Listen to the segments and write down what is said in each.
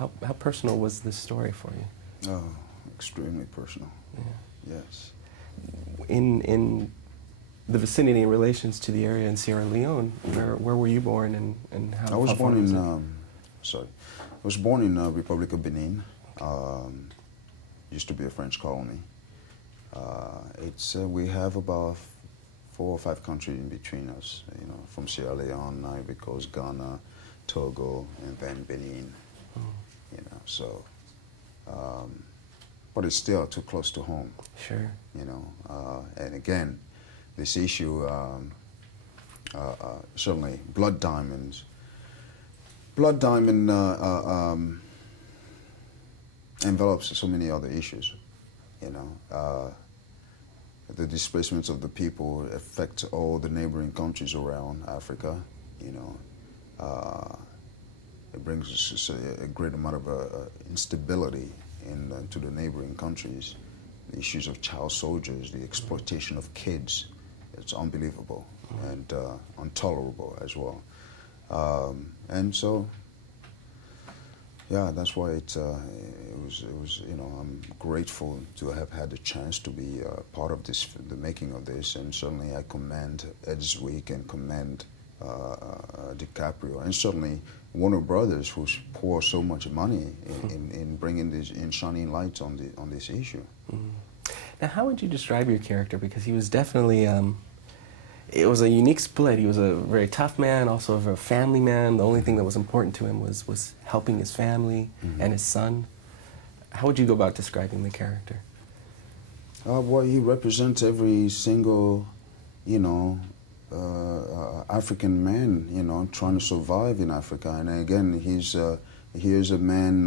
how personal was this story for you? Oh, extremely personal. Yeah. Yes. In the vicinity in relations to the area in Sierra Leone, where were you born and how? I was how far born was it? in I was born in Republic of Benin. Used to be a French colony. We have about 4 or 5 countries in between us. You know, from Sierra Leone, Ivory Coast, Ghana, Togo, and then Benin. You know, so. But it's still too close to home. Sure. You know, and again, this issue, certainly blood diamonds. Blood diamond envelops so many other issues. You know, the displacements of the people affect all the neighboring countries around Africa. You know, it brings us a great amount of instability to the neighboring countries. The issues of child soldiers, the exploitation of kids, it's unbelievable and intolerable as well. And so, yeah, that's why it was, you know, I'm grateful to have had the chance to be part of this, the making of this, and certainly I commend Edswick and commend DiCaprio, and certainly Warner Brothers, who's poured so much money in bringing this, in shining light on this issue. Now, how would you describe your character? Because he was definitely, it was a unique split. He was a very tough man, also a very family man. The only thing that was important to him was helping his family and his son. How would you go about describing the character? Well, he represents every single, you know, African man, you know, trying to survive in Africa. And again, here's a man,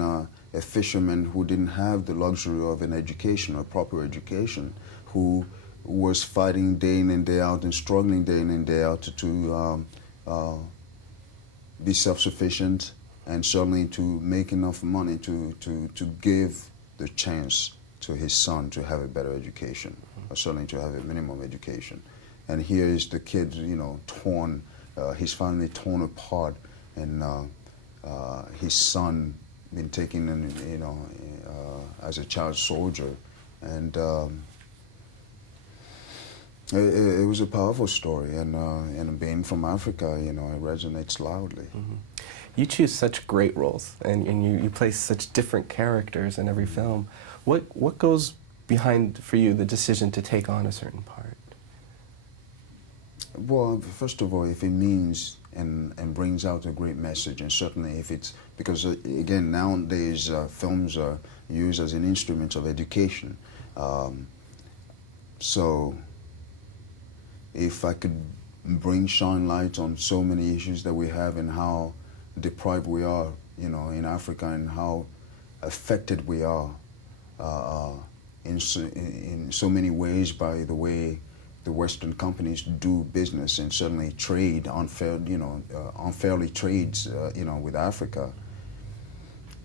a fisherman who didn't have the luxury of an education, a proper education, who was fighting day in and day out and struggling day in and day out to be self-sufficient and certainly to make enough money to give the chance to his son to have a better education, or certainly to have a minimum education. And here is the kid, you know, torn, his family torn apart, and his son been taken in, you know, as a child soldier. And it was a powerful story, and being from Africa, you know, it resonates loudly. You choose such great roles, and you play such different characters in every film. What goes behind, for you, the decision to take on a certain part? Well, first of all, if it means and brings out a great message, and certainly if it's, because again, nowadays films are used as an instrument of education. So if I could shine light on so many issues that we have and how deprived we are, you know, in Africa, and how affected we are in so many ways by the way the Western companies do business and certainly trade unfairly trades, you know, with Africa.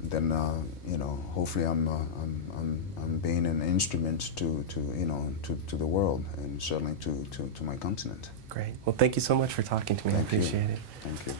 Then you know, hopefully I'm being an instrument to you know, to the world, and certainly to my continent. Great. Well, thank you so much for talking to me. I appreciate it. Thank you.